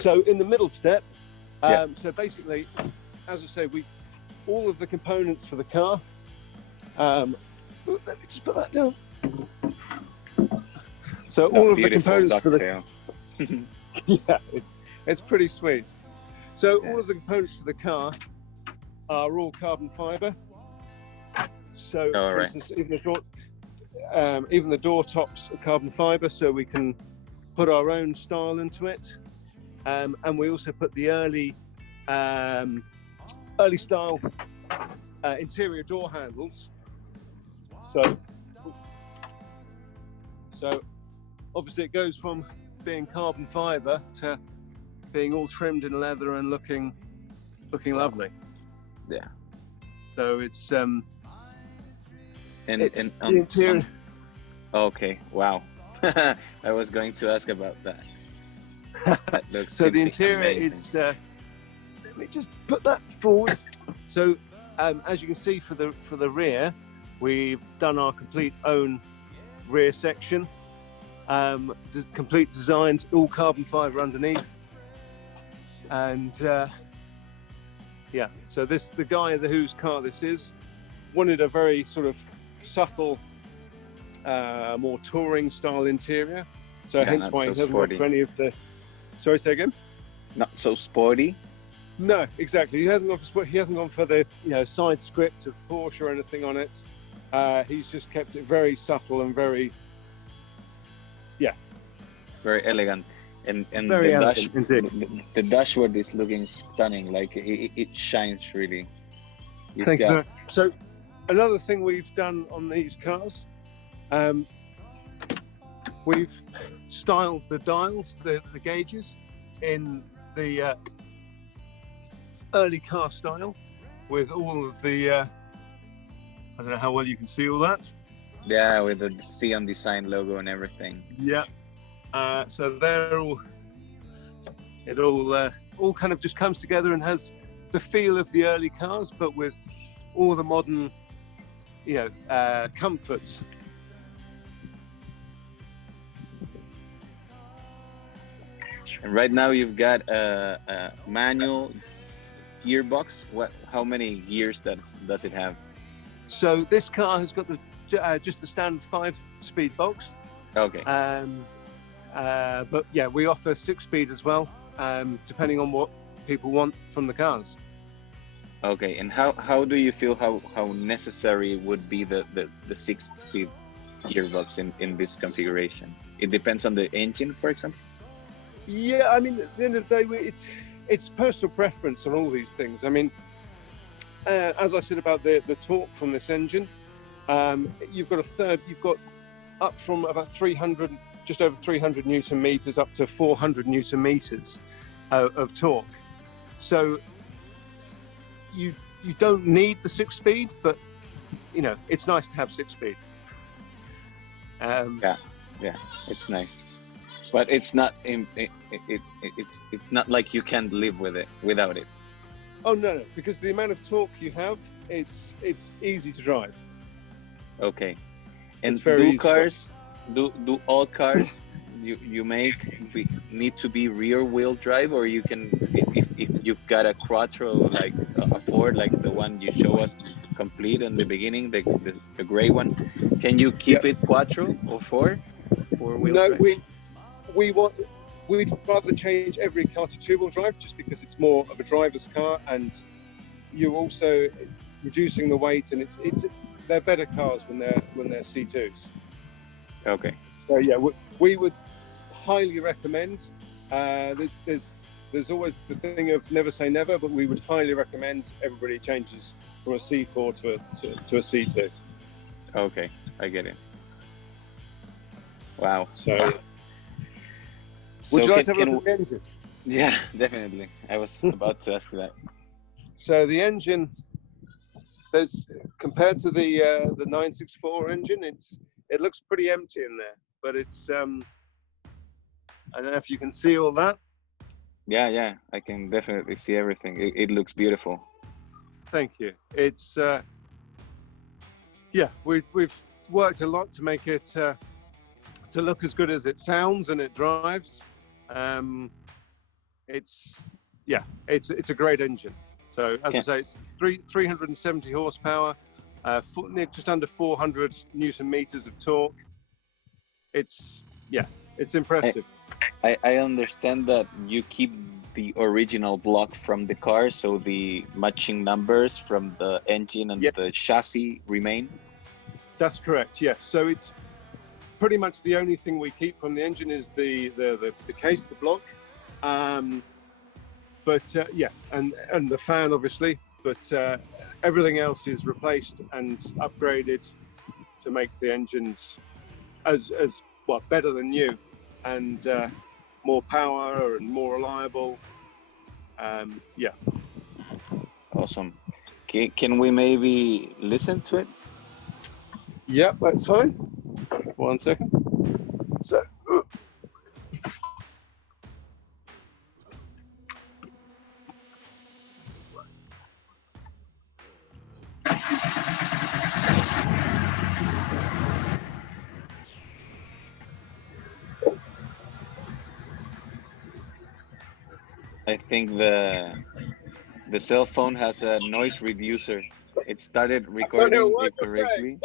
So in the middle step, Yeah. so basically, as I say, all of the components for the car. Let me just put that down. So all of the components for the yeah, it's pretty sweet. So all of the components for the car are all carbon fiber. So for instance, even the door tops are carbon fiber, so we can put our own style into it. And we also put the early style interior door handles. So obviously it goes from being carbon fiber to being all trimmed in leather and looking lovely. Yeah. So it's the interior. Okay, wow. I was going to ask about that. That looks so the interior amazing. is let me just put that forward. So as you can see for the rear, we've done our complete own rear section, complete designed, all carbon fiber underneath, and yeah, so the guy whose car this is wanted a very sort of subtle, more touring style interior, so hence why he hasn't gone for any of the. Sorry, say again. Not so sporty. No, exactly. He hasn't gone for sport. He hasn't gone for the side script of Porsche or anything on it. He's just kept it very subtle and very elegant. And very elegant, the dashboard is looking stunning. Like it shines really. Thank you. So another thing we've done on these cars, we've styled the dials, the gauges, in the early car style, with all of the I don't know how well you can see all that. Yeah, with the Theon design logo and everything. Yeah. So they're all kind of just comes together and has the feel of the early cars, but with all the modern, comforts. And right now you've got a manual gearbox. How many gears does it have? So this car has got just the standard 5-speed box. Okay. But yeah, we offer 6-speed as well, depending on what people want from the cars. Okay, and how do you feel how necessary would be the 6-speed gearbox in this configuration? It depends on the engine, for example. Yeah, I mean, at the end of the day, it's personal preference on all these things. I mean, as I said about the torque from this engine, you've got up from about 300, just over 300 Newton meters up to 400 Newton meters of torque. So you don't need the 6-speed, but it's nice to have 6-speed. Yeah, it's nice, but it's not it's not like you can't live without it. Oh no, because the amount of torque you have, it's easy to drive. Okay. And do all cars you make need to be rear wheel drive, or you can, if you've got a quattro like a Ford, like the one you show us complete in the beginning, the gray one, can you keep it quattro or four wheel drive? No, we'd rather change every car to 2-wheel drive, just because it's more of a driver's car, and you're also reducing the weight, and they're better cars when they're C2s. Okay. So yeah, we would highly recommend. There's always the thing of never say never, but we would highly recommend everybody changes from a C4 to a C2. Okay, I get it. Wow. So would you like to have a look at the engine? Yeah, definitely. I was about to ask that. So the engine, compared to the 964 engine, it looks pretty empty in there, but it's I don't know if you can see all that. Yeah, I can definitely see everything. It looks beautiful. Thank you. It's yeah, we've worked a lot to make it to look as good as it sounds and it drives. it's a great engine. So as I say, it's 370 horsepower, just under 400 Newton meters of torque. It's impressive. I understand that you keep the original block from the car, so the matching numbers from the engine and the chassis remain? That's correct, yes. So it's pretty much the only thing we keep from the engine is the case, the block. And the fan, obviously, but everything else is replaced and upgraded to make the engines as better than new, and more power and more reliable. Awesome. Can we maybe listen to it? Yep, that's fine. 1 second. So. I think the cell phone has a noise reducer. It started recording it correctly.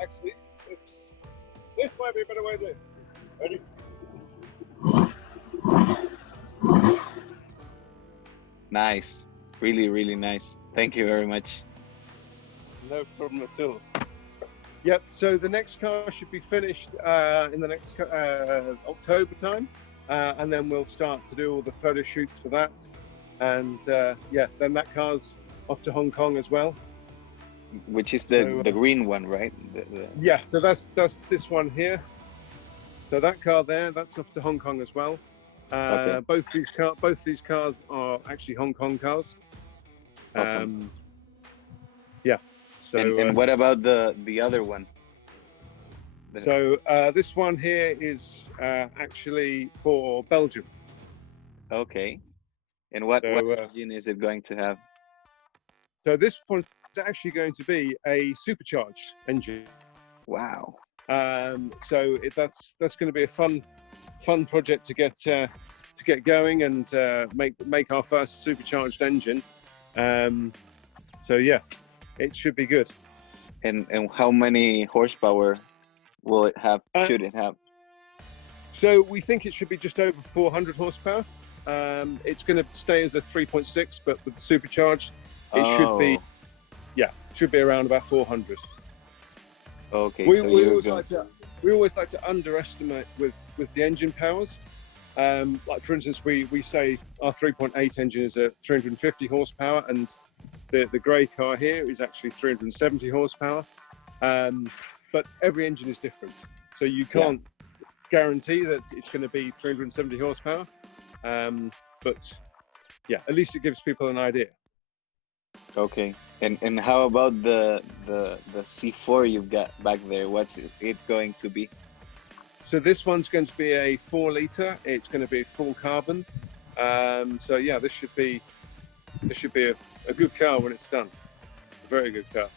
Actually, this might be a better way to do it. Ready? Nice. Really, really nice. Thank you very much. No problem at all. Yep, so the next car should be finished in the next October time, and then we'll start to do all the photo shoots for that. And then that car's off to Hong Kong as well. Which is the green one, right? Yeah, so that's this one here. So that car there, that's off to Hong Kong as well. Okay. Both these cars are actually Hong Kong cars. Awesome. So, and what about the other one? So this one here is actually for Belgium. Okay. And what engine is it going to have? So this one's actually going to be a supercharged engine. Wow. So that's going to be a fun project to get going and make our first supercharged engine. So yeah, it should be good. And how many horsepower will it have? Should it have? So we think it should be just over 400 horsepower. It's going to stay as a 3.6, but with the supercharged, it should be around about 400. Okay. We always like to underestimate with the engine powers. Like for instance, we say our 3.8 engine is a 350 horsepower, and the grey car here is actually 370 horsepower. But every engine is different, so you can't guarantee that it's going to be 370 horsepower. But yeah, at least it gives people an idea. Okay. And how about the C4 you've got back there? What's it going to be? So this one's going to be a 4-liter. It's going to be full carbon. So yeah, this should be a good car when it's done. A very good car.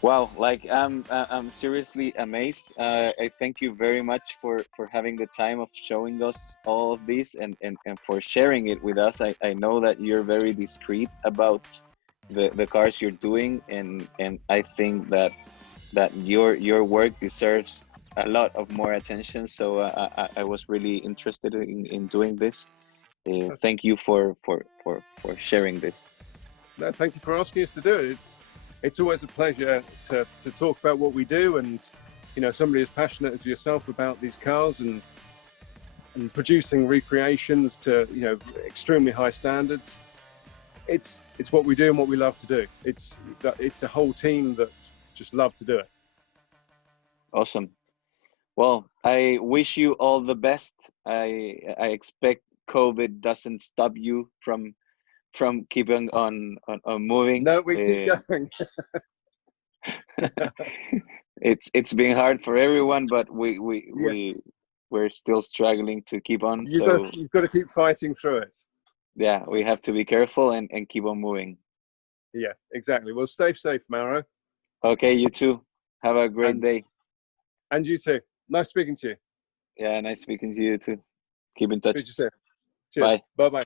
Wow, like I'm seriously amazed. I thank you very much for having the time of showing us all of this and for sharing it with us. I know that you're very discreet about the cars you're doing, and I think that your work deserves a lot of more attention. So I was really interested in doing this. Thank you for sharing this. No, thank you for asking us to do it. It's always a pleasure to talk about what we do, and somebody as passionate as yourself about these cars and producing recreations to extremely high standards. It's what we do and what we love to do. It's a whole team that just love to do it. Awesome. Well, I wish you all the best. I expect COVID doesn't stop you from keeping on moving. No, we keep going. It's been hard for everyone, but we're still struggling to keep on. You've got to keep fighting through it. Yeah, we have to be careful and keep on moving. Yeah, exactly. Well, stay safe, Mauro. Okay, you too. Have a great day. And you too. Nice speaking to you. Yeah, nice speaking to you too. Keep in touch. Speak to you soon. Cheers. Bye. Bye-bye.